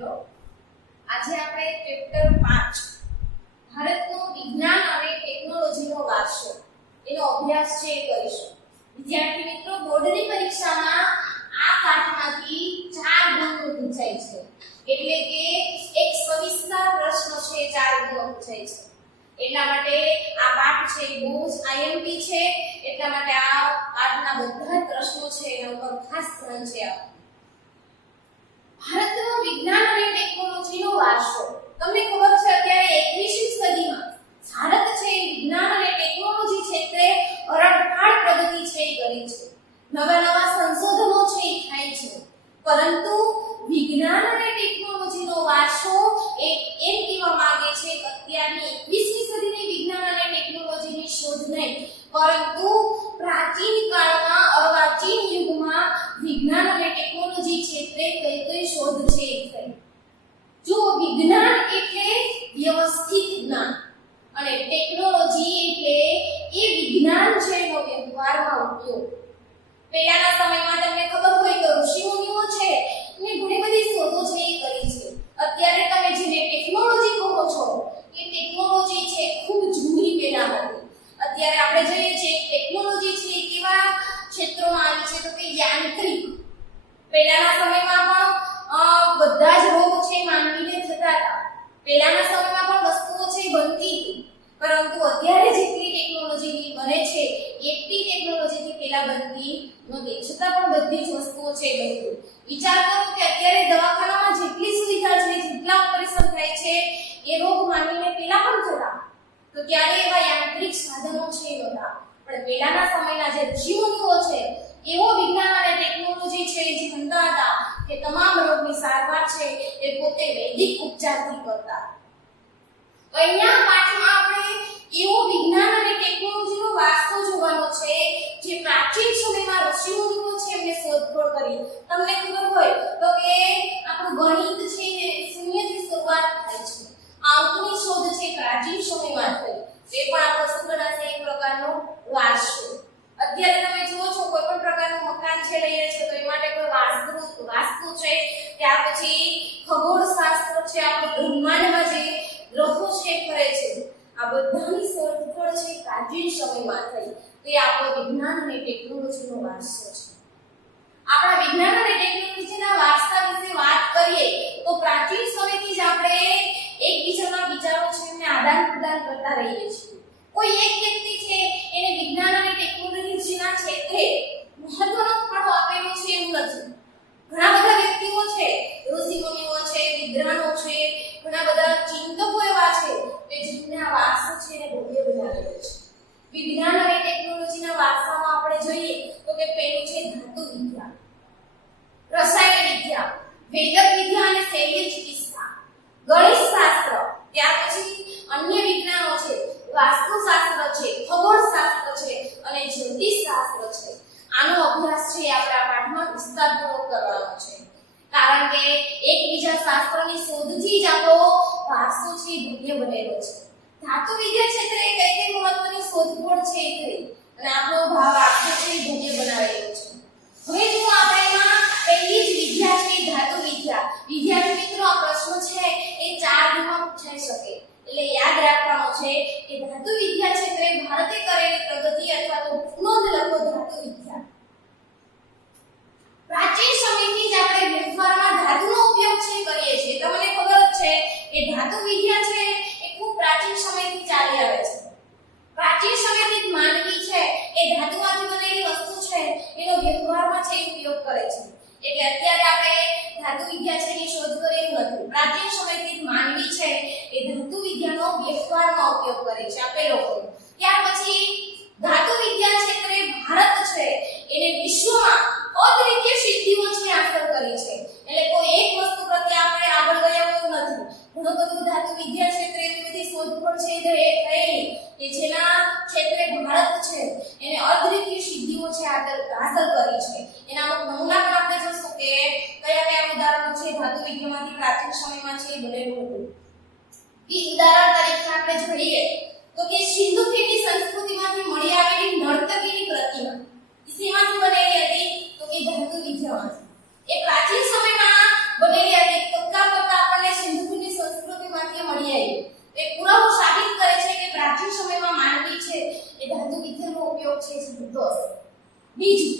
મિત્રો, આજે આપણે ચેપ્ટર 5 ભારતનો વિજ્ઞાન અને ટેકનોલોજીનો વારસો એનો અભ્યાસ છે કરીશું। વિદ્યાર્થી મિત્રો, બોર્ડની પરીક્ષામાં આ પાઠમાંથી 4 ગુણનું પૂછાય છે, એટલે કે એક સવિસ્તર પ્રશ્ન છે 4 ગુણનો પૂછાય છે। એટલા માટે આ પાઠ છે બહુ જ આઈએમપી છે, એટલા માટે આ પાઠના બધા પ્રશ્નો છે એના ઉપર ખાસ ધ્યાન છે। ભારતનો વિજ્ઞાન અને ટેકનોલોજીનો વારસો, તમને ખબર છે અત્યારે 21મી સદીમાં ભારત છે વિજ્ઞાન અને ટેકનોલોજી ક્ષેત્રે અરડપાર પ્રગતિ છે કરી છે। નવા નવા સંશોધનો છે થાય છે, પરંતુ વિજ્ઞાન અને ટેકનોલોજીનો વારસો એમ કહેવા માંગે છે કે અત્યારની 21મી સદીની વિજ્ઞાન અને ટેકનોલોજીની શોધ નહીં, પરંતુ પ્રાચીન કાળમાં અર્વાચીન યુગમાં વિજ્ઞાન અને ટેકનોલોજી ક્ષેત્રે કઈ શોધ છે થઈ। જો વિજ્ઞાન એટલે વ્યવસ્થિત જ્ઞાન અને ટેકનોલોજી એટલે એ વિજ્ઞાન છે એનો વ્યવહારમાં ઉપયોગ। પહેલાના સમયમાં તમને ખબર હોય તો ઋષિમુનિઓ છે ને ઘણી બધી શોધો છે એ કરી છે। અત્યારે તમે જેને ટેકનોલોજી કહો છો એ ટેકનોલોજી છે ખૂબ જૂની પહેલા હતી। અત્યારે આપણે જોઈએ છીએ ટેકનોલોજી છે કેવા ક્ષેત્રોમાં આવી છે તો કે યાંત્રિક। પહેલાના સમયમાં પણ બધા જ રોગ છે માનવીને થતા હતા, પહેલાના સમયમાં પણ વસ્તુઓ છે બનતી હતી, પરંતુ અત્યારે જેટલી ટેકનોલોજી બને છે એટલી ટેકનોલોજીથી પહેલા બનતી નથી, છતાં પણ બધી જ વસ્તુઓ છે બનતી। વિચાર કરો કે અત્યારે દવાખાનામાં જેટલી સુવિધા છે, જેટલા ઓપરેશન થાય છે એ રોગ માનવીને પહેલા પણ થતા, તો ત્યારે એવા યાંત્રિક સાધનો છે નહોતા। પણ પહેલાના સમયના જે ઋષિમુનિઓ છે એવો વિજ્ઞાન અને ટેકનોલોજી છે જે જાણતા હતા કે તમામ રોગની સારવાર છે એ પોતે વૈદિક ઉપચારથી કરતા। અહીંયા પાઠમાં આપણે એવો વિજ્ઞાન અને ટેકનોલોજીનો વારસો જોવાનો છે જે પ્રાચીન સમયમાં ઋષિમુનિઓ છે એમને શોધખોળ કરી। તમને ખબર હોય તો કે આપણું ગણિત છે એ શૂન્યથી શરૂઆત થાય છે, અંકની શોધ છે પ્રાચીન સમયમાં થઈ, તે પણ આપણો શું ગણાશે એક પ્રકારનો વારસો। અત્યારે તમે જુઓ છો કોઈ પણ પ્રકારનું મકાન છે લઈએ છો તો એ માટે કોઈ વાસ્તુ છે, ત્યાર પછી ખગોળશાસ્ત્ર છે, આપણું બ્રહ્માંડમાં જે ગ્રહો છે ફરે છે, આ બધાની શોધખોળ છે પ્રાચીન સમયમાં થઈ, તે આપણો વિજ્ઞાન અને ટેકનોલોજીનો વારસો છે। આપણા વિજ્ઞાન અને ટેકનોલોજીના વારસા વિશે વાત કરીએ તો પ્રાચીન સમયથી જ આપણે એકબીજાના વિચારો છે એમને આદાન પ્રદાન કરતા રહીએ છીએ। કોઈ એક વ્યક્તિ છે એને વિજ્ઞાન અને ટેકનોલોજીના ક્ષેત્રે મહત્વનો ફાળો આપેલો છે એવું નથી। ઘણા બધા વ્યક્તિઓ છે, ઋષિમુનિઓ છે, વિદ્વાનો છે, ઘણા બધા ચિંતકો એવા છે કે જેમને આ વારસો છે એને ભવ્ય બનાવેલો છે। વિજ્ઞાન અને ટેકનોલોજીના વારસામાં આપણે જોઈએ તો કે પહેલું છે ધાતુ વિદ્યા, રસાયણ વિદ્યા, વૈદક વિદ્યા અને શૈલ્ય ચિકિત્સા, ગણિત શાસ્ત્ર, ત્યાર પછી અન્ય વિજ્ઞાનો છે, વાસ્તુશાસ્ત્ર છે, ખગોળશાસ્ત્ર છે અને જ્યોતિષ શાસ્ત્ર છે। આનો અભ્યાસ છે આપણે આ પાઠમાં વિસ્તારપૂર્વક કરવાનો છે, કારણ કે એકબીજા શાસ્ત્રની શોધથી જ આપણો વારસો છે ભવ્ય બનેલો છે। ધાતુ વિદ્યા ક્ષેત્રે કઈ મહત્વની શોધખોળ છે થઈ અને આપણો વારસો છે ભવ્ય બનાવેલો છે। હવે જો આપણે એમાં પહેલી જ વિદ્યા છે ધાતુ વિદ્યા। વિદ્યાર્થી મિત્રો, આ પ્રશ્ન છે એ 4 ગુણમાં પૂછાઈ શકે, એટલે યાદ રાખવાનું છે કે ધાતુ વિદ્યા ક્ષેત્રે ભારતે કરેલી પ્રગતિ અથવા તો નોંધ લખો ધાતુ વિદ્યા। પ્રાચીન સમયથી જ આપણે વ્યવહારમાં ધાતુનો ઉપયોગ છે કરીએ છીએ। તમને ખબર જ છે કે ધાતુ વિદ્યા છે એ ખૂબ પ્રાચીન સમયથી ચાલી આવે છે। પ્રાચીન સમયથી જ માનવી છે એ ધાતુમાંથી બનેલી વસ્તુ છે એનો વ્યવહારમાં છે ઉપયોગ કરે છે, એટલે અત્યારે આપણે ધાતુ વિદ્યા છે એની શોધ કરી એવું નથી। પ્રાચીન સમયથી જ માનવી છે એ ધાતુ વિદ્યાનો વ્યવહારમાં ઉપયોગ કરે છે, આ પહેલો ગુણ। ત્યાર પછી ધાતુ વિદ્યા ક્ષેત્રે ભારત છે એને વિશ્વમાં અદ્વિતીય સિદ્ધિઓ છે હાંસલ કરી છે, એટલે કોઈ એક વસ્તુ પ્રત્યે આપણે આગળ ગયા એવું નથી। ઘણું બધું ધાતુ વિદ્યા ક્ષેત્રે એવી બધી શોધખોળ છે થઈ કે જેના ક્ષેત્રે ભારત છે એને અદ્વિતીય સિદ્ધિઓ છે હાંસલ કરી છે। એના અમુક નમૂના પણ આપણે જોશું કે કયા કયા ઉદાહરણો છે ધાતુ વિદ્યામાંથી પ્રાચીન સમયમાં છે બનેલું હતું। એ ઉદાહરણ તરીકે આપણે જોઈએ તો કે સિંધુ ખીણની સંસ્કૃતિમાંથી મળી આવેલી નર્તકીની પ્રતિમા શેમાંથી બનેલી હતી તો કે ધાતુ વિદ્યામાંથી। એ પ્રાચીન સમયમાં બનેલી હતી, કક્કા બીજું,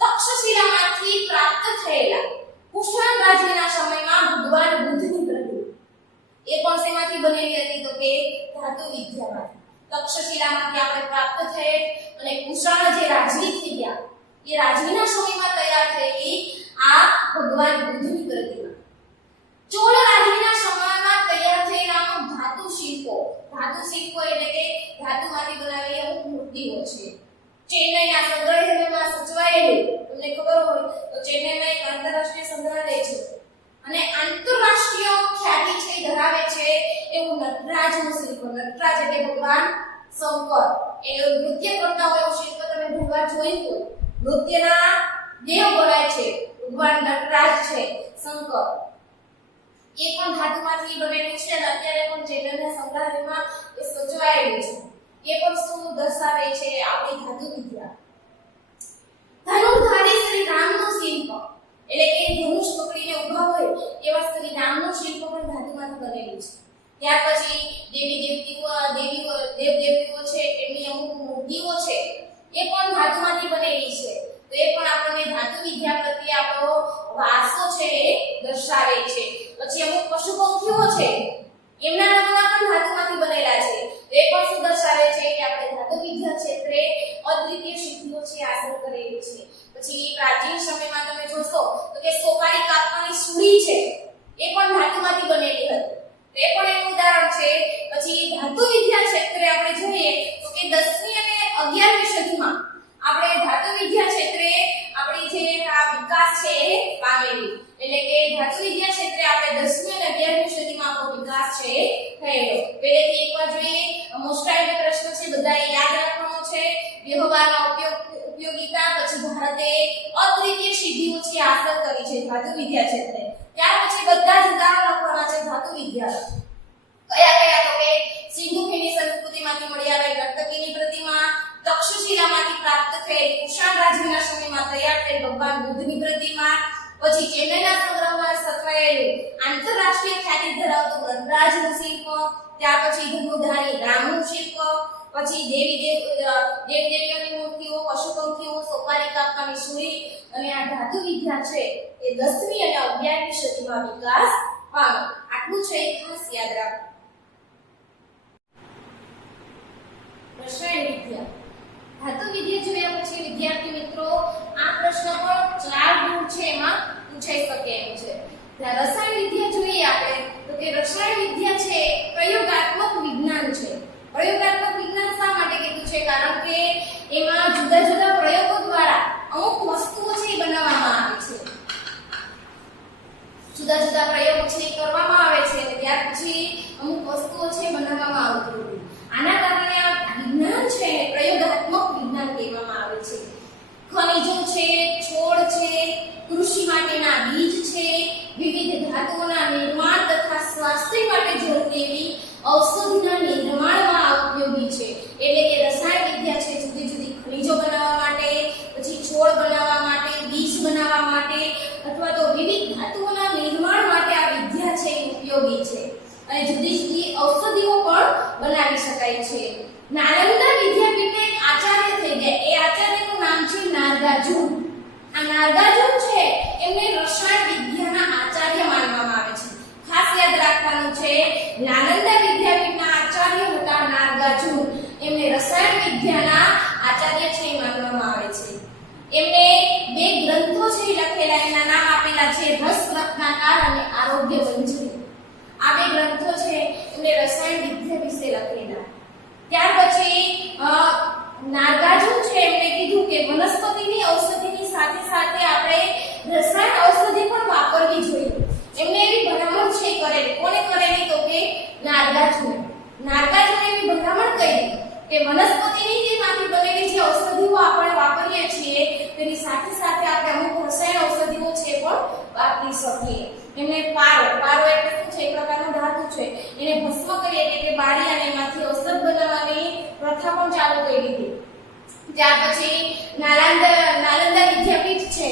તક્ષશિલામાંથી પ્રાપ્ત થયેલા કુષાણ રાજ્યના સમયમાં ભગવાન બુદ્ધની પ્રતિમા એ પણ શેમાંથી બનેલી હતી તો કે ધાતુ વિદ્યામાંથી. તક્ષશિલામાંથી આપણે પ્રાપ્ત થયેલ અને કુષાણ જે રાજવી થઈ ગયા એ રાજવીના સમયમાં તૈયાર થયેલી આ ભગવાન બુદ્ધની પ્રતિમા. ચોળ રાજવીના સમયમાં તૈયાર થયેલા ધાતુ શિલ્પો એટલે કે ધાતુમાંથી બનાવેલી અમુક મૂર્તિઓ છે. ચેન્નઈના સંગ્રહાલયમાં સચવાયેલું, તમને ખબર હોય તો ચેન્નઈમાં એક આંતરરાષ્ટ્રીય સંગ્રહાલય છે અને આંતરરાષ્ટ્રીય ખ્યાતિ છે ધરાવે છે એવું નટરાજનું શિલ્પ. નટરાજ એટલે ભગવાન શંકર, એ નૃત્ય કરતા હોય એવું શિલ્પ તમે ભગવાન જોયું હોય. નૃત્યના દેવ બોલાય છે ભગવાન નટરાજ છે શંકર. એ પણ ધાતુમાંથી બનેલું છે અને અત્યારે પણ ચેન્નઈના સંગ્રહાલયમાં એ સચવાયેલું છે. એ પણ શું દર્શાવે છે આપણી ધાતુ વિદ્યા. ધનુર્ધારી શ્રી રામનું શિલ્પ એટલે કે ધનુષ પકડીને ઊભા હોય એવા શ્રી રામનું શિલ્પ પણ ધાતુમાંથી બનેલું છે. ત્યાર પછી દેવીઓ છે એમની અમુક મૂર્તિઓ છે એ પણ ધાતુમાંથી બનેલી છે. તો એ પણ આપણને ધાતુ વિદ્યા પ્રત્યે આપણો વારસો છે એ દર્શાવે છે. પછી અમુક પશુ પંખીઓ છે એમના નમૂના પણ ધાતુમાંથી બનેલા છે. એ પણ શું દર્શાવે છે કે આપણે ધાતુ વિદ્યા ક્ષેત્રે અદ્વિતીય સિદ્ધિઓ છે હાંસલ કરેલી છે. પછી પ્રાચીન સમયમાં તમે જોશો તો કે સોપારી કાપવાની સૂળી છે એ પણ ધાતુમાંથી બનેલી હતી. એ પણ એક ઉદાહરણ છે. પછી ધાતુ વિદ્યા ક્ષેત્રે આપણે જોઈએ તો કે 10મી અને 11મી સદીમાં આપણે ધાતુ વિદ્યા ક્ષેત્રે આપણી જે આ વિકાસ છે એ પામેલી. એટલે કે ધાતુ વિદ્યા ક્ષેત્રે આપણે 10મી અને 11મી સદીમાં આપણો વિકાસ છે થયેલો. પહેલેથી એકવાર જોઈએ મોસ્ટ પ્રશ્ન છે બધા યાદ રાખવાનો છે. વ્યવહારના ઉપયોગિતા, પછી ભારતે અદ્વિતીય સિદ્ધિઓ છે હાંસલ કરી છે ધાતુ વિદ્યા ક્ષેત્રે. ત્યાર પછી બધા જ ઉદાહરણો લખવાના છે ધાતુ વિદ્યા. કયા તો કે સિંધુ ખીણની સંસ્કૃતિમાંથી મળી આવેલ નર્તકીની પ્રતિમા, તક્ષશિલામાંથી પ્રાપ્ત થયેલ કુષાણ રાજવીના સમયમાં તૈયાર થયેલ ભગવાન બુદ્ધની પ્રતિમા, પછી ચેન્નઈના સંગ્રહાલયમાં સચવાયેલું આંતરરાષ્ટ્રીય ખ્યાતિ ધરાવતું નટરાજનું શિલ્પ, ત્યાર પછી ધનુર્ધારી રામનું શિલ્પ, પછી દેવીઓની મૂર્તિઓ, પશુ પંખીઓ, સોપારી કાપવાની સૂળી અને આ ધાતુ વિદ્યા છે એ 10મી અને 11મી સદીમાં વિકાસ પામ્યો. આટલું છે ખાસ યાદ રાખો. રસાયણ વિદ્યા. ધાતુ વિદ્યા જોયા પછી વિદ્યાર્થી મિત્રો આ પ્રશ્ન પણ 4 ગુણ છે એમાં પૂછાઈ શકે એમ છે. રસાયણ વિદ્યા જોઈએ આપણે તો કે રસાયણ વિદ્યા છે પ્રયોગાત્મક વિજ્ઞાન છે. પ્રયોગાત્મક વિજ્ઞાન શા માટે કીધું છે? કારણ કે એમાં જુદા જુદા પ્રયોગો દ્વારા અમુક વસ્તુઓ છે બનાવવામાં આવે છે. જુદા જુદા પ્રયોગો છે કરવામાં આવે છે અને ત્યાર પછી અમુક વસ્તુઓ છે બનાવવામાં આવતી હોય. આના કારણે આ વિજ્ઞાન છે પ્રયોગાત્મક વિજ્ઞાન કહેવામાં આવે છે. ખનિજો છે, છોડ છે, કૃષિ માટેના બીજ છે, વિવિધ ધાતુઓના નિર્માણ તથા સ્વાસ્થ્ય માટે જરૂરી એવી ઔષધિના નિર્માણમાં ઉપયોગી છે. એટલે કે રસાયણ વિદ્યા છે જુદી જુદી ખનિજો બનાવવા માટે, પછી છોડ બનાવવા માટે, બીજ બનાવવા માટે અથવા તો વિવિધ ધાતુઓના નિર્માણ માટે આ વિદ્યા છે ઉપયોગી છે. અને જુદી જુદી ઔષધિઓ પણ બનાવી શકાય છે. નાલંદા વિદ્યાપીઠના એક આચાર્ય થઈ ગયા. એ આચાર્યનું નામ છે નાગાર્જુન. આ નાગાર્જુન છે એમને રસાયણ વિદ્યાના આચાર્ય માનવામાં આવે છે. ખાસ યાદ રાખવાનું છે નાલંદા વિદ્યાપીઠના આચાર્ય હતા નાગાર્જુન. એમને રસાયણ વિદ્યાના આચાર્ય છે માનવામાં આવે છે. એમને 2 ગ્રંથો છે લખેલા, એના નામ આપેલા છે રસ રત્નાકર અને આરોગ્ય મંજરી. આ 2 ગ્રંથો છે એમને રસાયણ વિદ્યા વિશે લખેલા. ત્યાર પછી નાગાર્જુન છે એમને કીધું કે વનસ્પતિની ઔષધિની સાથે સાથે આપણે રસાયણ ઔષધિ પણ વાપરવી જોઈએ. એમને એવી ભલામણ છે કરેલી. કોને કરેલી તો કે નાગાર્જુન. નાગાર્જુન એવી ભલામણ કરી કે વનસ્પતિની જેમાંથી બનેલી જે ઔષધિઓ આપણે વાપરીએ છીએ તેની સાથે સાથે આપણે અમુક રસાયણ ઔષધિઓ છે પણ વાપરી શકીએ. એમને પારો એટલે શું છે? એક પ્રકારનો ધાતુ છે. એને ભસ્મ કરી એટલે કે બાળી અને એમાંથી ઔષધ બનાવવાની પ્રથા પણ ચાલુ કરી દીધી. ત્યાર પછી નાલંદા વિદ્યાપીઠ છે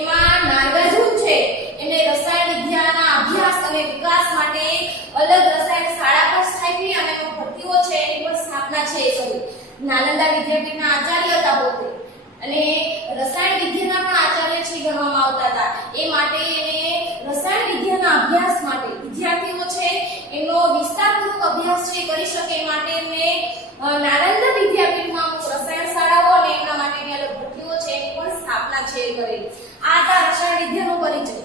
એમાં નાગાર્જુન છે એને રસાયણ વિદ્યાના અભ્યાસ અને વિકાસ માટે અલગ રસાયણ શાળા પણ સ્થાપી અને ભરતીઓ છે એની પણ સ્થાપના છે એ કરી. નાલંદા વિદ્યાપીઠના આચાર્ય હતા પોતે. અને રસાયણ વિદ્યાના પણ આચાર્ય છે ગણવામાં આવતા હતા. એ માટે એને રસાયણ વિદ્યાના અભ્યાસ માટે વિદ્યાર્થીઓ છે એનો વિસ્તારપૂર્વક અભ્યાસ છે કરી શકે એ માટે એમને નાલંદા વિદ્યાપીઠમાં રસાયણ શાળાઓ અને એના માટેની અલગ ભઠ્ઠીઓ છે એની પણ સ્થાપના છે કરેલી. આ હતા રસાયણ વિદ્યાનો પરિચય.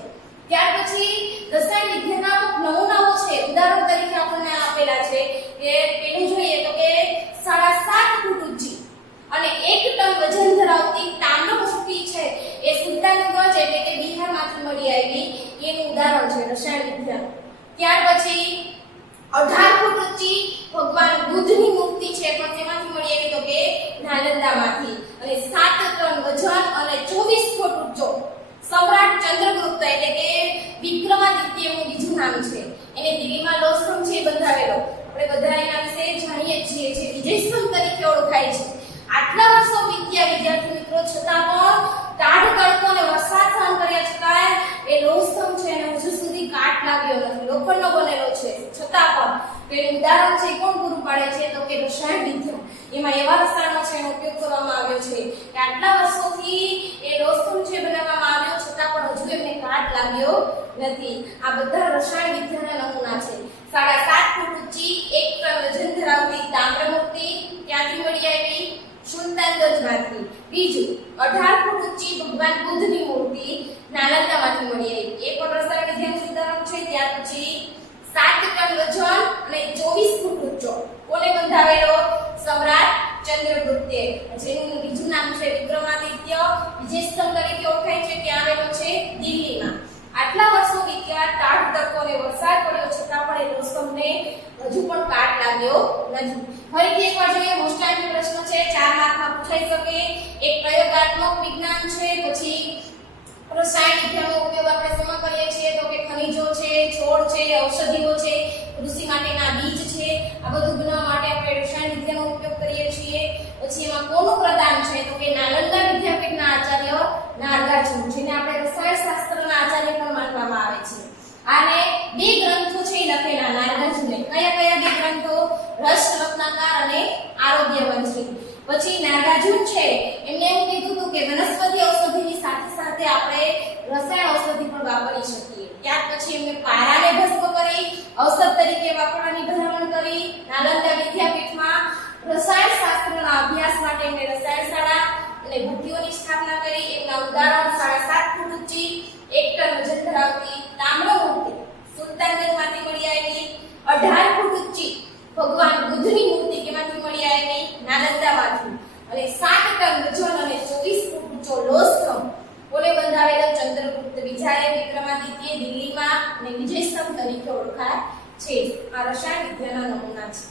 ત્યાર પછી રસાયણ વિદ્યાના નમૂનાઓ છે, ઉદાહરણ તરીકે આપણને આપેલા છે કે પેલું જોઈએ તો કે 7.5 ફૂટ ઊંચી અને 1 ટન વજન ધરાવતી તામ્રમુષ્ટિ છે એ સુલતાનગંજ એટલે કે બિહારમાંથી મળી આવી એનું ઉદાહરણ છે રસાયણ વિદ્યા. ત્યાર પછી 18 ફૂટ ઊંચી ભગવાન બુદ્ધની મૂર્તિ છે પણ તેમાંથી મળી આવી તો કે નાલંદામાંથી. અને 7 ટન વજન અને 24 ફૂટ ઊંચો સમ્રાટ ચંદ્રગુપ્ત એટલે કે વિક્રમાદિત્યનું બીજું નામ છે, એને દિલ્હીમાં લોહસ્તંભ છે બંધાવેલો. આપણે બધા એના વિશે જાણીએ છીએ જે વિજયસ્તંભ તરીકે ઓળખાય છે. આટલા વર્ષો વીત્યા વિદ્યાર્થી મિત્રો, છતાં પણ ટાઢ તડકો અને વરસાદ સહન કર્યા છતાં એ લોહસ્તંભ છે અને હજુ સુધી કાટ લાગ્યો નથી, લોખંડનો બનેલો છે. છતાં પણ તેનું ઉદાહરણ છે કોણ પૂરું પાડે છે તો કે રસાયણ વિદ્યા. એમાં એવા રસાયણો છે એનો ઉપયોગ કરવામાં આવ્યો છે કે આટલા વર્ષોથી એ લોહસ્તંભ છે બનાવવામાં આવ્યો છતાં પણ હજુ એમને કાટ લાગ્યો નથી. આ બધા રસાયણ વિદ્યાના નમૂના છે. 7.5 ફૂટ ઊંચી 1 ટન વજન ધરાવતી તામ્રમૂર્તિ ક્યાંથી મળી આવી? સુલતાનગંજમાંથી. બીજું 18 ફૂટ ઊંચી ભગવાન બુદ્ધની મૂર્તિ નાલંદામાંથી મળી આવી, એ પણ રસાયણ વિદ્યાનું ઉદાહરણ છે. ત્યાર પછી 7 ટન વજન અને 24 ફૂટ ઊંચો કોને બંધાવેલો? સમ્રાટ ચંદ્રગુપ્તે, જેનું બીજું નામ છે વિક્રમાદિત્ય. વિજયસ્તંભ તરીકે ઓળખાય છે, ક્યાં આવેલો છે? દિલ્હીમાં. આટલા વર્ષો વીત્યા, ટાઢ તડકો અને વરસાદ પડ્યો છતાં પણ એ લોહસ્તંભને હજુ પણ કાટ લાગ્યો નથી. ફરીથી એકવાર જોઈએ, મોસ્ટ ટાઈમ પ્રશ્ન છે, 4 માર્કમાં પૂછાઈ શકે. એક પ્રયોગાત્મક વિજ્ઞાન છે, પછી રસાયણ વિદ્યાનો ઉપયોગ આપણે શેમાં કરીએ છીએ તો કે ખનિજો છે, છોડ છે, ઔષધિઓ છે, કૃષિ માટેના બીજ છે, આ બધું બનાવવા માટે આપણે રસાયણ વિદ્યાનો ઉપયોગ કરીએ છીએ. પછી એમાં કોનું પ્રદાન છે તો કે નાલંદા વિદ્યાપીઠના આચાર્ય નાગાર્જુન, જેને આપણે રસાયણ શાસ્ત્રના આચાર્ય પણ માનવામાં આવે છે. આને 2 ગ્રંથો છે લખેલા નાગાર્જુને. કયા કયા 2 ગ્રંથો? રસ રત્નાકર અને આરોગ્ય વંશી. પછી નાગાર્જુન છે એમને એવું કીધું હતું કે વનસ્પતિ ઔષધિની સાથે સાથે આપણે રસાયણ ઔષધિ પણ વાપરી શકીએ. ત્યાર પછી એમને પારાને ભસ્મ કરી ઔષધ તરીકે વાપરવાની ભલામણ કરી. નાલંદા વિદ્યાપીઠમાં રસાયણ શાસ્ત્રના અભ્યાસ માટે એમને રસાયણ શાળા અને ભઠ્ઠીઓની સ્થાપના કરી. એમના ઉદાહરણ 7.5 ફૂટ ઊંચી 1 ટન વજન ધરાવતી તામ્રમૂર્તિ સુલતાનગંજમાંથી મળી આવી. 18 ફૂટ ઊંચી ભગવાન બુદ્ધની મૂર્તિ કેમાંથી મળી આવી? નાલંદામાંથી. અને 7 ટન વજન અને 24 ફૂટ ઊંચો લોહસ્તંભ કોને બંધાવેલો? ચંદ્રગુપ્ત બીજાએ વિક્રમાદિત્ય દિલ્હીમાં અને વિજયસ્તંભ તરીકે ઓળખાય છે. આ રસાયણ વિદ્યાના નમૂના છે.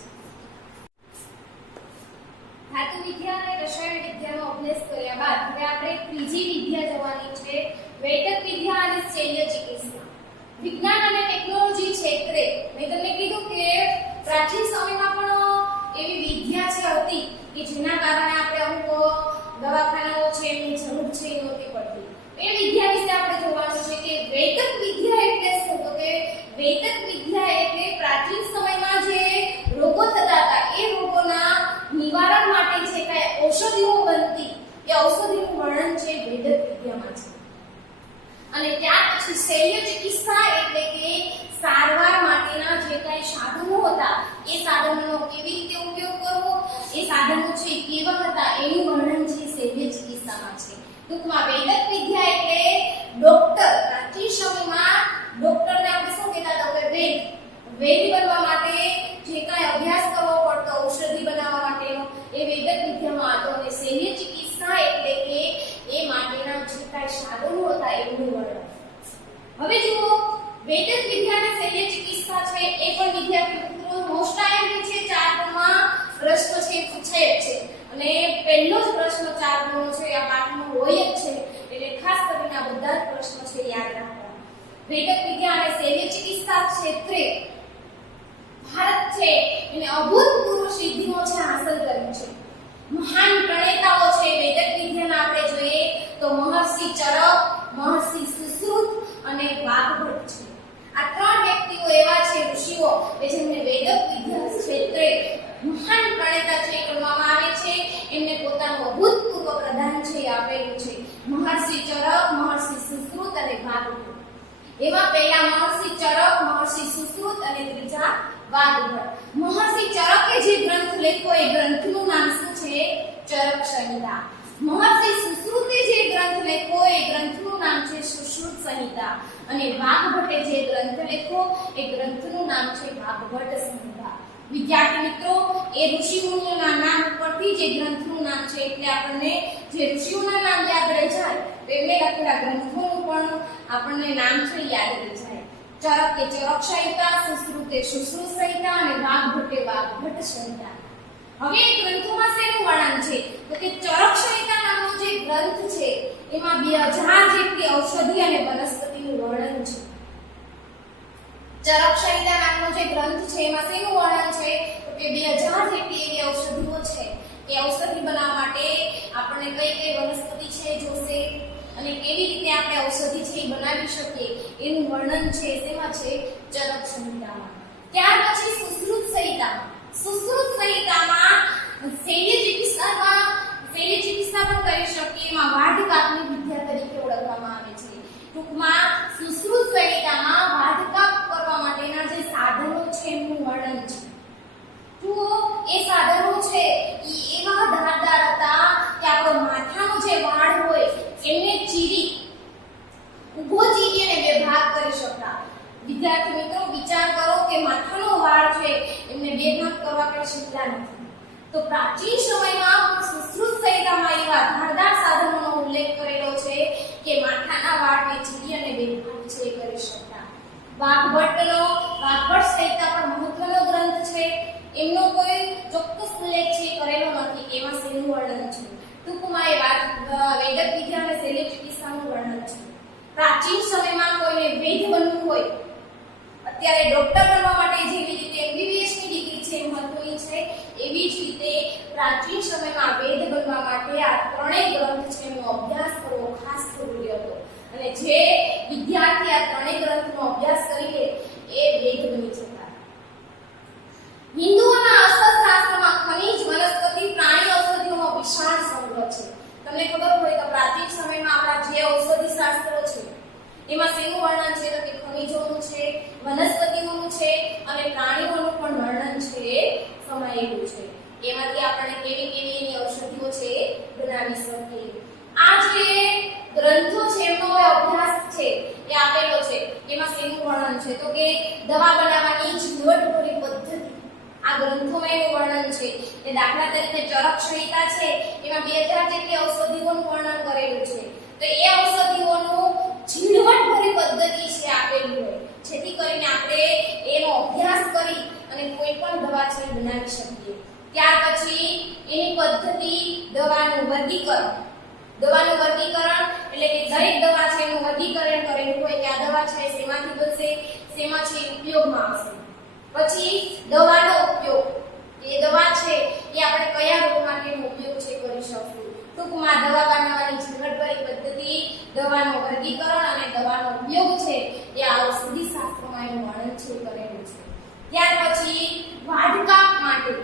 ધાતુ વિદ્યા અને રસાયણ વિદ્યાનો અભ્યાસ કર્યા બાદ હવે આપણે ત્રીજી વિદ્યા જવાની છે, વૈદક વિદ્યા અને શલ્ય ચિકિત્સા. વિજ્ઞાન અને ટેકનોલોજી ક્ષેત્રે મેં તમને કીધું કે પ્રાચીન સમયમાં પણ એવી વિદ્યા છે હતી કે જેના કારણે આપણે અમુક દવાખાનાઓ છે એની જરૂર છે એ નહોતી પડતી. એ વિદ્યા વિશે આપણે જોવાનું છે કે વૈદક વિદ્યા એટલે શું? તો કે વૈદક વિદ્યા એટલે પ્રાચીન સમયમાં જે રોગો થતા હતા એ રોગોના નિવારણ માટે જે કાંઈ ઔષધિઓ બનતી એ ઔષધિનું વર્ણન છે વૈદક વિદ્યામાં છે. અને ત્યાર પછી શલ્ય ચિકિત્સા એટલે કે સારવાર માટેના જે કાંઈ સાધનો હતા એ સાધનોનો કેવી રીતે ઉપયોગ કરવો, એ સાધનો છે કેવા હતા એનું વર્ણન છે શલ્ય ચિકિત્સામાં છે. ટૂંકમાં વૈદક વિદ્યા એટલે ડોક્ટર. પ્રાચીન સમયમાં ડોક્ટરને આપણે શું કહેતા હતા કે વૈદ બનવા માટે જે કાંઈ અભ્યાસ કરવો પડતો ઔષધિ બનાવવા માટેનો એ વૈદક વિદ્યામાં હતો. અને શલ્ય ચિકિત્સા એટલે કે એ માટેના જે કાંઈ સાધનો હતા એનું વર્ણન. હવે જુઓ, વૈદક વિદ્યા અને શલ્ય ચિકિત્સા છે એ પણ વિદ્યાર્થી મિત્રો મોસ્ટ આઈએમપી છે, 4 માં પ્રશ્ન છે પૂછાય છે. અને પહેલો જ પ્રશ્ન 4 નો છે, આ પાઠમાં હોય જ છે, એટલે ખાસ કરીને આ બધા જ પ્રશ્નો છે યાદ રાખવા. વૈદક વિદ્યા અને શલ્ય ચિકિત્સા ક્ષેત્રે ભારત છે એને અભૂતપૂર્વ સિદ્ધિઓ છે હાંસલ કરી છે. મહાન પ્રણેતાઓ છે વૈદક વિદ્યાના આપણે જોઈએ તો મહર્ષિ ચરક, મહર્ષિ સુશ્રુત અને વાઘભટ્ટ છે. આ 3 વ્યક્તિઓ એવા છે ઋષિઓ કે જેમને વૈદક વિદ્યા ક્ષેત્રે મહાન પ્રણેતા છે ગણવામાં આવે છે. એમને પોતાનું અભૂતપૂર્વ પ્રદાન છે એમાં પહેલા મહર્ષિ ચરક, મહર્ષિ સુશ્રુત અને ત્રીજા વાગ્ભટ્ટ. મહર્ષિ ચરકે જે ગ્રંથ લખ્યો એ ગ્રંથનું નામ શું છે? ચરક સંહિતા. મહર્ષિ સુશ્રુતે જે ગ્રંથ લખ્યો એ ગ્રંથનું નામ છે સુશ્રુત સંહિતા અને વાગ્ભટ્ટે જે ગ્રંથ લખ્યો એ ગ્રંથનું નામ છે વાગ્ભટ્ટ સંહિતા. વિદ્યાર્થી મિત્રો, એ ઋષિ મુનિઓના નામ ઉપરથી જે ગ્રંથનું નામ છે એટલે આપણને જે ઋષિઓના નામ યાદ રહી જાય તો એમને લખેલા ગ્રંથોનું પણ આપણને નામ છે યાદ રહી જાય. ચરકે ચરક સંહિતા, સુશ્રુતે સુશ્રુત સંહિતા અને વાગ્ભટ્ટે વાગ્ભટ્ટ સંહિતા. હવે ગ્રંથોમાં શેનું વર્ણન છે? તો કે ચરક સંહિતા નામનો જે ગ્રંથ છે એમાં 2000 જેટલી ઔષધિ અને વનસ્પતિનું વર્ણન છે. ચરક સંહિતા નામનો જે ગ્રંથ છે એમાં શેનું વર્ણન છે? તો કે 2000 જેટલી એવી ઔષધિઓ છે. એ ઔષધિ બનાવવા માટે આપણને કઈ કઈ વનસ્પતિ છે જોશે અને કેવી રીતે આપણે ઔષધિ છે એ બનાવી શકીએ એનું વર્ણન છે શેમાં છે? ચરક સંહિતામાં. ત્યાર પછી સુશ્રુત સંહિતામાં. સુશ્રુત સંહિતામાં શૈલ્ય ચિકિત્સા પણ કરી શકીએ. એમાં વાઢકાપની વિદ્યા તરીકે ઓળખવામાં આવે છે. ટૂંકમાં સુશ્રુત સંહિતામાં વાઢકાપ કરવા માટેના જે સાધનો છે એનું વર્ણન છે. તો એ સાધનો છે એ એવા ધારદાર હતા કે આપણો માથાનો જે વાળ હોય એને ઊભો ચીરી અને બે ભાગ કરી શકતા. વિદ્યાર્થી મિત્રો, વિચાર કરો કે માથાનો વાળ છે એમને બે ભાગ કરવા કઈ શક્યા નથી. તો પ્રાચીન સમયમાં સુશ્રુત સંહિતામાં એવા ધારદાર સાધનોનો ઉલ્લેખ કરેલો છે કે માથાના વાળને ચીરી અને બે ભાગ છે કરી શકતા. વાગ્ભટ્ટ સંહિતા પણ મહત્વનો ગ્રંથ છે. એમનો કોઈ ચોક્કસ ઉલ્લેખ છે કરેલો નથી કે એમાં શેનું વર્ણન છે. ટૂંકમાં એ વૈદક વિદ્યા અને શૈલ્ય ચિકિત્સાનું વર્ણન છે. પ્રાચીન સમયમાં કોઈને વૈદ્ય બનવું હોય, અત્યારે ડોક્ટર બનવા માટે જેવી રીતે MBBS ની ડિગ્રી છે મહત્વની છે, એવી જ રીતે પ્રાચીન સમયમાં વૈદ્ય બનવા માટે આ ત્રણેય ગ્રંથ છે એનો અભ્યાસ કરવો ખાસ જરૂરી હતો. અને જે વિદ્યાર્થી આ ત્રણેય ગ્રંથનો અભ્યાસ કરી લે એ વૈદ્ય બની જતા. હિન્દુઓના અસ્ત્રશાસ્ત્રમાં ખનિજ, વનસ્પતિ, પ્રાણી ઔષધિઓનો વિશાળ સંગ્રહ છે. તમને ખબર હોય તો પ્રાચીન સમયમાં આપણા જે ઔષધિ શાસ્ત્રો છે એમાં શેનું વર્ણન છે? તો કે ખનિજોનું છે, વનસ્પતિઓનું છે અને પ્રાણીઓનું પણ વર્ણન છે સમાયેલું છે. એમાંથી આપણે કેવી કેવી એની ઔષધિઓ છે બનાવી શકીએ. આ જે ગ્રંથો છે એમનો અભ્યાસ છે એ આપેલો છે. એમાં શેનું વર્ણન છે? તો કે દવા બનાવવાની ઝીણવટભરી પદ્ધતિ આ ગ્રંથોમાં એનું વર્ણન છે. એ દાખલા તરીકે ચરક સંહિતા છે એમાં 2000 જેટલી ઔષધિઓનું વર્ણન કરેલું છે. તો એ ઔષધિઓનું ઝીણવટભરી પદ્ધતિ છે આપેલી હોય જેથી કરીને આપણે એનો અભ્યાસ કરી અને કોઈ પણ દવા છે બનાવી શકીએ. ત્યાર પછી એની પદ્ધતિ દવાનું વર્ગીકરણ. દવાનું વર્ગીકરણ એટલે કે દરેક દવા છે એનું વર્ગીકરણ કરેલું હોય કે આ દવા છે શેમાંથી બનશે, શેમાં છે ઉપયોગમાં આવશે. પછી દવાનો ઉપયોગ, એ દવા છે એ આપણે કયા રોગ માટેનો ઉપયોગ છે કરી શકશું. ટૂંકમાં દવા બનાવવાની ઝીણવટભરી પદ્ધતિ, દવાનું વર્ગીકરણ અને દવાનો ઉપયોગ છે એ આ ઔષધિ શાસ્ત્રમાં એનું વર્ણન છે કરેલું છે. ત્યાર પછી વાઢકાપ માટે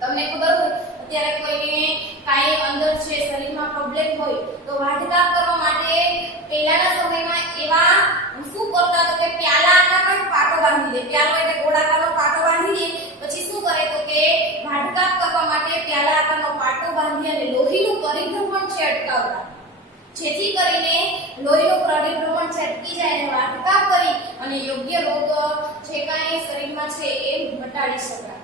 તમને ખબર હોય અત્યારે કોઈને કાંઈ અંદર છે શરીરમાં પ્રોબ્લેમ હોય તો વાઢકાપ કરવા માટે પહેલાના સમયમાં એવા શું કરતા તો કે પ્યાલા આકારનો પાટો બાંધી દે. પ્યાલો એટલે ગોળાકારનો પાટો બાંધી દે. પછી શું કરે તો કે વાઢકાપ કરવા માટે પ્યાલા આકારનો પાટો બાંધી અને લોહીનું પરિભ્રમણ છે અટકાવતા. જેથી કરીને લોહીનું પરિભ્રમણ છે અટકી જાય અને વાઢકાપ કરી અને યોગ્ય રોગ જે કાંઈ શરીરમાં છે એ મટાડી શકાય.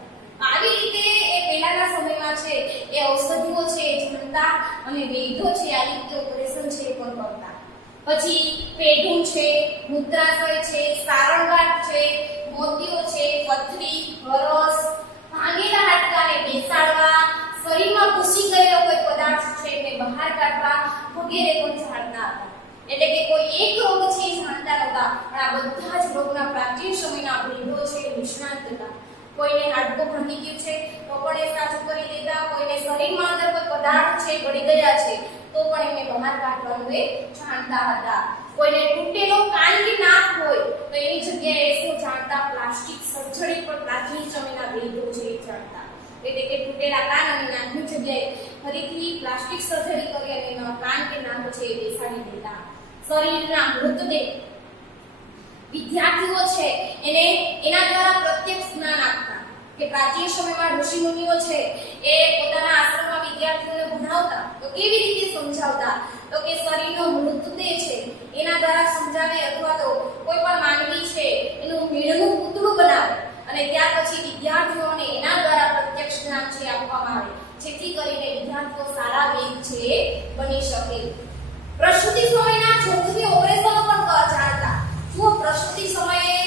આવી રીતે એ પહેલાના સમયમાં છે એ ઔષધિઓ છે જાણતા અને વૈદ્યો છે આ રીતે ઓપરેશન છે એ પણ કરતા. પછી પેઢું છે, મૂત્રાશય છે, સારણગાંઠ છે, મોતિયો છે, પથરી, હરસ, ભાંગેલા હાડકાને બેસાડવા, શરીરમાં ઘૂસી ગયેલો કોઈ પદાર્થ છે એને બહાર કાઢવા વગેરે પણ જાણતા હતા. એટલે કે કોઈ એક રોગ છે જાણતા નહોતા પણ આ બધા જ રોગના પ્રાચીન સમયના વૈદ્યો છે નિષ્ણાત હતા. કોઈને હાડકું ભાંગી ગયું છે તો પણ એ સાચું કરી દેતા. કોઈને શરીરમાં અંદર કોઈ પદાર્થ છે ગળી ગયા છે તો પણ એને બહાર કાઢવાનું એ જાણતા હતા. કોઈને તૂટેલો કાન કે નાક હોય તો એની જગ્યાએ શું જાણતા? પ્લાસ્ટિક સર્જરી પર પ્રાચીન સમયના વૈદ્યો છે જાણતા. એટલે કે તૂટેલા કાન અને નાકની જગ્યાએ ફરીથી પ્લાસ્ટિક સર્જરી કરી અને એના કાન કે નાક છે એ બેસાડી દેતા. શરીરના મૃતદેહ વિદ્યાર્થીઓ છે એને એના દ્વારા પ્રત્યક્ષ જ્ઞાન આપતા કે પ્રાચીન સમયમાં ઋષિ મુનિઓ છે એ પોતાના આશ્રમમાં વિદ્યાર્થીઓને ભણાવતા તો કેવી રીતે સમજાવતા તો કે શરીરનો મૃતદેહ છે એના દ્વારા સમજાવે અથવા તો કોઈ પણ માનવી છે એનું મેળનું પૂતળું બનાવે અને ત્યાર પછી વિદ્યાર્થીઓને એના દ્વારા પ્રત્યક્ષ જ્ઞાન છે આપવામાં આવે જેથી કરીને વિદ્યાર્થીઓ સારા વેદ છે બની શકે પ્રસૂતિ સમયના જોખમી ઓપરેશનો પણ જાણતા જો પ્રસૂતિ સમયે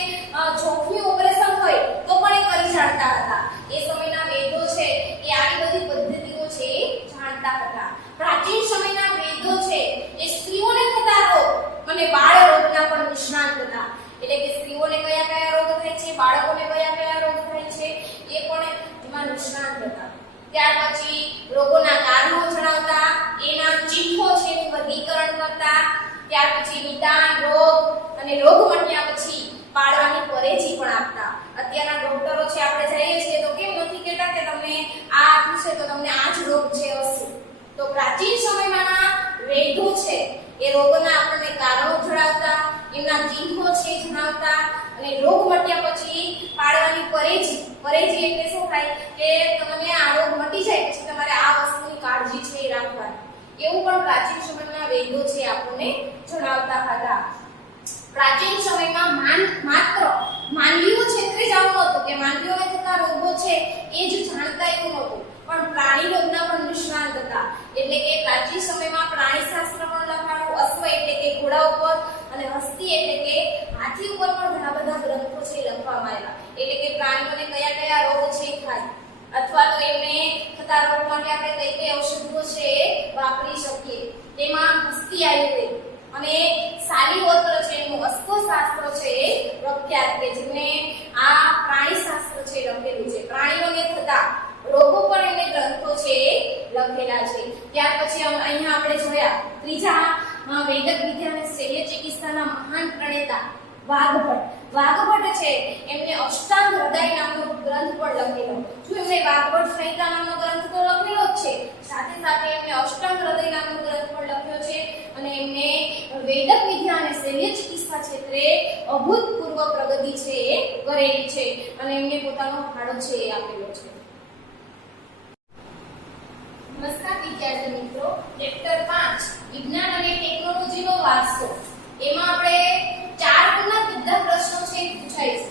જોખમી ઓપરેશન હોય તો પણ એ કરી જાણતા હતા એ સમયના વેદો છે એ આવી બધી પદ્ધતિઓ છે જાણતા હતા પ્રાચીન સમયના વેદો છે એ સ્ત્રીઓને થતા રોગ અને બાળ રોગના પણ નિષ્ણાત હતા એટલે કે સ્ત્રીઓને કયા કયા રોગ થાય છે બાળકોને કયા કયા રોગ થાય છે એ પણ એમાં નિષ્ણાત હતા ત્યાર પછી રોગોના કારણો જણાવતા એના ચિહ્નો છે એનું વર્ગીકરણ કરતા ત્યાર પછી નિદાન રોગ અને રોગ મટ્યા પછી પાડવાની પરેજી પણ આપતા અત્યારના ડોક્ટરો છે આપણે જઈએ છીએ તો કેમ નથી કહેતા કે તમને આ આપ્યું છે તો તમને આ જ રોગ છે હશે તો પ્રાચીન સમયમાંના વૈદ્યો છે એ રોગોના આપણને કારણો જણાવતા એમના ચિહ્નો છે જણાવતા અને રોગ મટ્યા પછી પાડવાની પરેજી એટલે શું થાય કે તમને આ રોગ મટી જાય પછી તમારે આ વસ્તુની કાળજી છે એ રાખવાની એવું પણ પ્રાચીન સમયના વૈદ્યો છે આપણને જણાવતા હતા પ્રાચીન સમયમાં માત્ર માનવીઓ ક્ષેત્રે જ આવું હતું કે માનવીઓને થતા રોગો છે એ જ જાણતા એવું નહોતું પણ પ્રાણી રોગના પણ નિષ્ણાત હતા એટલે કે પ્રાચીન સમયમાં પ્રાણીશાસ્ત્ર પણ લખાણું અશ્વ એટલે કે ઘોડા ઉપર અને હસ્તી એટલે કે હાથી ઉપર પણ ઘણા બધા ગ્રંથો છે લખવામાં આવ્યા એટલે કે પ્રાણીઓને કયા કયા રોગ છે થાય અથવા તો એમને થતા રોગ માટે આપણે કઈ કઈ ઔષધો છે વાપરી શકીએ તેમાં હસ્તી આયુર્વેદ અને શાલીહોત્ર છે એનું અશ્વશાસ્ત્ર છે એ પ્રખ્યાત કે જેમને આ પ્રાણીશાસ્ત્ર છે લખેલું છે પ્રાણીઓને થતા રોગો પર એને ગ્રંથો છે લખેલા છે ત્યાર પછી અહીંયા આપણે જોયા ત્રીજા વૈદિક વિદ્યા અને શલ્ય ચિકિત્સાના મહાન પ્રણેતા વાઘભટ્ટ છે એમને અષ્ટાંગ હૃદય નામનો ગ્રંથ પણ લખેલો જો એમને વાઘભટ્ટ સંહિતા નામનો ગ્રંથ તો લખેલો જ છે સાથે સાથે એમને અષ્ટાંગ હૃદય નામનો ગ્રંથ પણ લખ્યો છે અને એમને વૈદિક વિદ્યા અને શલ્ય ચિકિત્સા ક્ષેત્રે અભૂતપૂર્વ પ્રગતિ છે એ કરેલી છે અને એમને પોતાનો ફાળો છે એ આપેલો છે નમસ્કાર વિદ્યાર્થી મિત્રો ચેપ્ટર 5 વિજ્ઞાન અને ટેકનોલોજીનો વારસો એમાં આપણે 4 ગુણના બધા પ્રશ્નો છે પૂછાય છે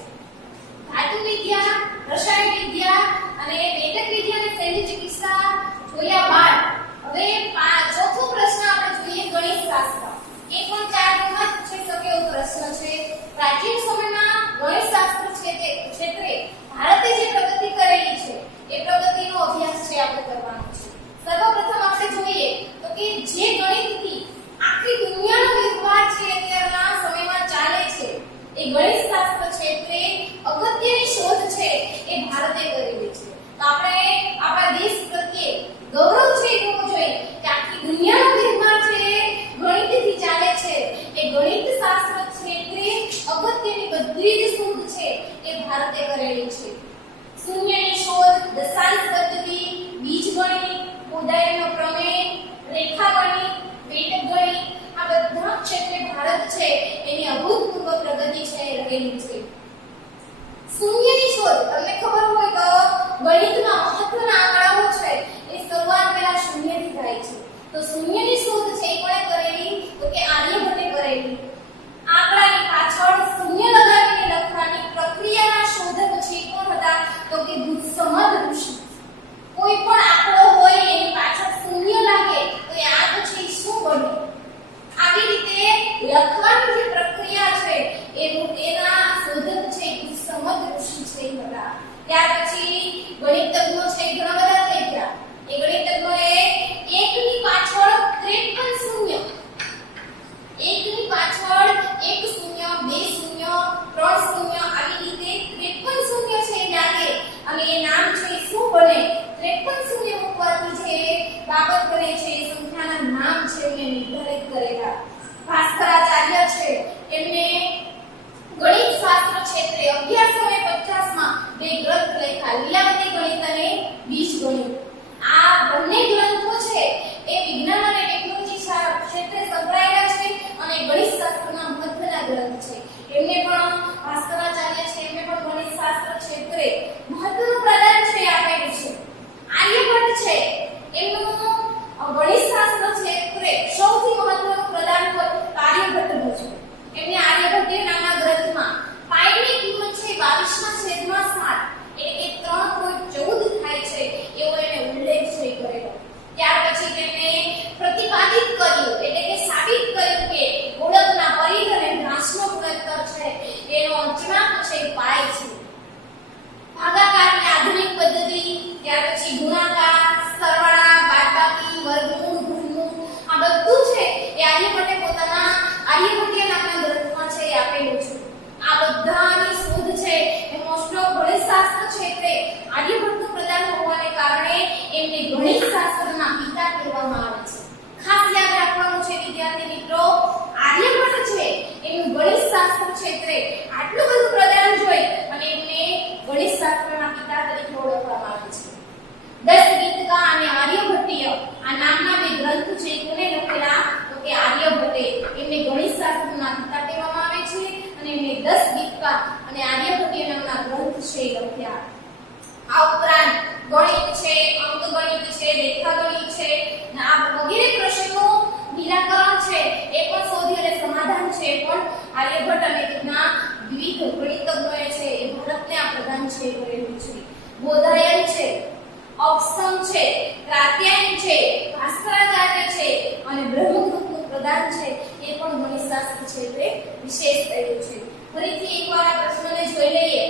ધાતુ વિદ્યા રસાયણ વિદ્યા અને વૈદિક વિદ્યા અને શલ્ય ચિકિત્સા જોયા બાદ હવે ચોથો પ્રશ્ન આપણે જોઈએ ગણિત શાસ્ત્ર એ પણ 4 ગુણમાં પૂછાઈ શકે એવો પ્રશ્ન છે પ્રાચીન સમયમાં ગણિત શાસ્ત્ર ક્ષેત્રે ભારતે જે પ્રગતિ કરેલી છે એ પ્રગતિનો અભ્યાસ છે આપણે કરવાનો છે સર્વપ્રથમ આપણે જોઈએ તો કે જે ગણિતથી આખી દુનિયાનો વ્યવહાર છે અત્યારના સમયમાં ચાલે છે એ ગણિત શાસ્ત્ર ક્ષેત્રે અગત્યની શોધ છે એ ભારતે કરેલી છે તો આપણે આપણા દેશ પ્રત્યે ગૌરવ છે એ હોવું જોઈએ કે આખી દુનિયાનો વ્યવહાર છે ગણિતથી ચાલે છે એ ગણિત શાસ્ત્ર ક્ષેત્રે અગત્યની બધી જ શોધ છે એ ભારતે કરેલી છે શૂન્યની શોધ દશાંશ પદ્ધતિ બીજગણિત ઉદયનો પ્રમેય રેખાગણિત વૈદિક ગણિત આ બધા ક્ષેત્રે ભારત છે એની અભૂતપૂર્વ પ્રગતિ છે રહેલી છે શૂન્યની શોધ તમને ખબર હોય તો ગણિતમાં મહત્વના આંકડાઓ છે એ શરૂઆત પહેલા શૂન્યથી થાય છે તો શૂન્યની શોધ છે એ કોણે કરેલી તો કે આર્યભટ્ટે કરેલી આંકડાની પાછળ શૂન્ય લગાવીને લખવાની પ્રક્રિયાના શોધક છે કોણ હતા તો કે બુદ્ધસમદ ઋષિ કોઈ પણ આંકડો હોય એની પાછળ શૂન્ય લાગે તો એ આ પછી શું બને આવી રીતે લખવાની જે પ્રક્રિયા છે એના શોધક છે બુદ્ધસમદ ઋષિ છે હતા ત્યાર પછી ગણિતજ્ઞો છે ઘણા બધા થઈ ગયા એ ગણિતજ્ઞોએ એકની પાછળ 63 ક્ષેત્રે આટલું બધું પ્રદાન જોઈ અને એમને ગણિતશાસ્ત્રના પિતા તરીકે ઓળખવામાં આવે છે. 10 ગીતકા અને આર્યભટ્ટીય આ નામના બે ગ્રંથ છે. કોને લખેલા? તો કે આર્યભટ્ટે. એમને ગણિતશાસ્ત્રના પિતા કહેવામાં આવે છે અને એમને 10 ગીતકા અને આર્યભટ્ટીય નામના ગ્રંથ છે લખ્યા. આ ઉપરાંત ગણિત છે, અંકગણિત છે, રેખાગણિત છે અને આ વગેરે પ્રશ્નો નિરાકરણ છે એ પણ શોધી અને સમાધાન છે પણ આર્યભટ્ટ અને તેમના વિવિધ ગણિતજ્ઞોએ છે એ ભારતને આ પ્રદાન છે કરેલું છે. બોધાયન છે, અપસમ છે, કાત્યાયન છે, ભાસ્કરાચાર્ય છે અને બ્રહ્મગુપ્તનું પ્રદાન છે એ પણ ગણિતશાસ્ત્ર છે તે વિશેષ થયેલું છે. ફરીથી એકવાર આ પ્રશ્નને જોઈ લઈએ.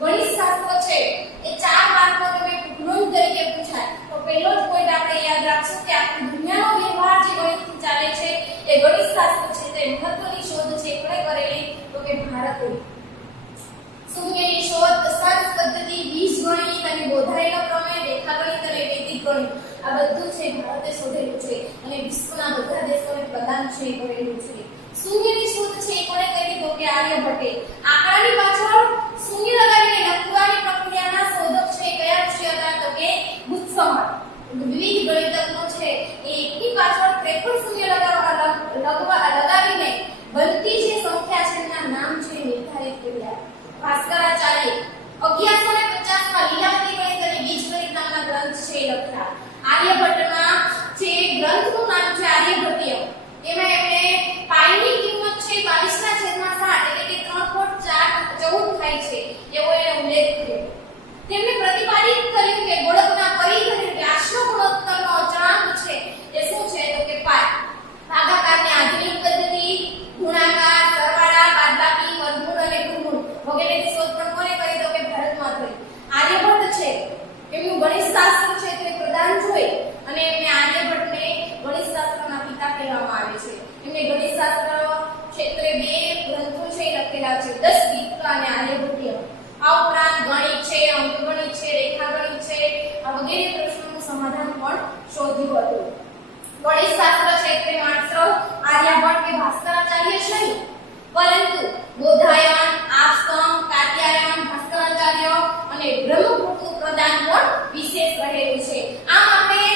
ગણિતશાસ્ત્ર છે એ 4 માર્કનો તમે નોંધ તરીકે પૂછાય તો પહેલો જ પોઈન્ટ આપણે યાદ રાખશું કે આખી દુનિયાનો વ્યવહાર જે ગણિતથી ચાલે છે એ ગણિતશાસ્ત્ર છે તે મહત્વની શોધ છે કોણે કરેલી? તો કે ભારતે. શૂન્યની શોધ, સર્ચ પદ્ધતિ, બીજગણિત અને બોધાયન પ્રમેય, રેખાગણિત અને વૈદિક ગણિત આ બધું છે ભારતે શોધેલું છે અને વિશ્વના બધા દેશોને પ્રદાન છે કરેલું છે. શૂન્યની શોધ છે કોણે કરી? તો કે આર્યભટ્ટે. આંકડાની પાછળ શૂન્ય લગાવીને લખવાની પ્રક્રિયાના શોધક છે કયા ઋષિ હતા? તો કે બુદ્ધસમર. વિવિધ ગણિતજ્ઞો છે એ એકની પાછળ 53 શૂન્ય લગાવીને બનતી જે સંખ્યા છે એના નામ છે નિર્ધારિત કર્યા. ભાસ્કરાચાર્ય 1150 માં લીલાવતી ગણિત અને બીજગણિત નામના ગ્રંથ છે લખ્યા. આર્યભટ્ટના જે ગ્રંથનું નામ છે આર્યભટ્ટીય એમાં એમણે પાઈની કિંમત છે 22/7 એટલે કે 3.14 થાય છે એવો એને ઉલ્લેખ કર્યો. તેમણે પ્રતિપાદિત કર્યું કે ગોળકના પરિઘ અને વ્યાસનો ગુણોત્તરનો અચળાંક છે એ શું છે? તો કે પાઈ. ભાગાકારની આધુનિક પદ્ધતિ, ગુણાકાર, સરવાળા, બાદબાકી, વર્ગમૂળ અને ઘનમૂળ વગેરેની શોધ પણ કોને કરી? તો કે ભારતમાં થઈ. આર્યભટ્ટ છે એમનું ગણિતશાસ્ત્ર છે તે પ્રદાન જોઈ અને એમને આર્યભટ્ટને ગણિતશાસ્ત્રના પિતા કહેવામાં આવે છે. એમને ગણિતશાસ્ત્ર ક્ષેત્રે 2 ગ્રંથો છે લખેલા છે, 10 ગીતકા અને આર્યભટ્ટીય. આ ઉપરાંત ગણિત છે, અંકગણિત છે, રેખાગણિત છે આ વગેરે પ્રશ્નોનું સમાધાન પણ શોધ્યું હતું. ગણિતશાસ્ત્ર ક્ષેત્રે માત્ર આર્યભટ્ટ કે ભાસ્કરાચાર્ય જ નહીં પરંતુ બોધાયન, આપસમ, કાત્યાયન, ભાસ્કરાચાર્ય અને બ્રહ્મગુપ્તનું પ્રદાન પણ વિશેષ રહેલું છે. આમ આપણે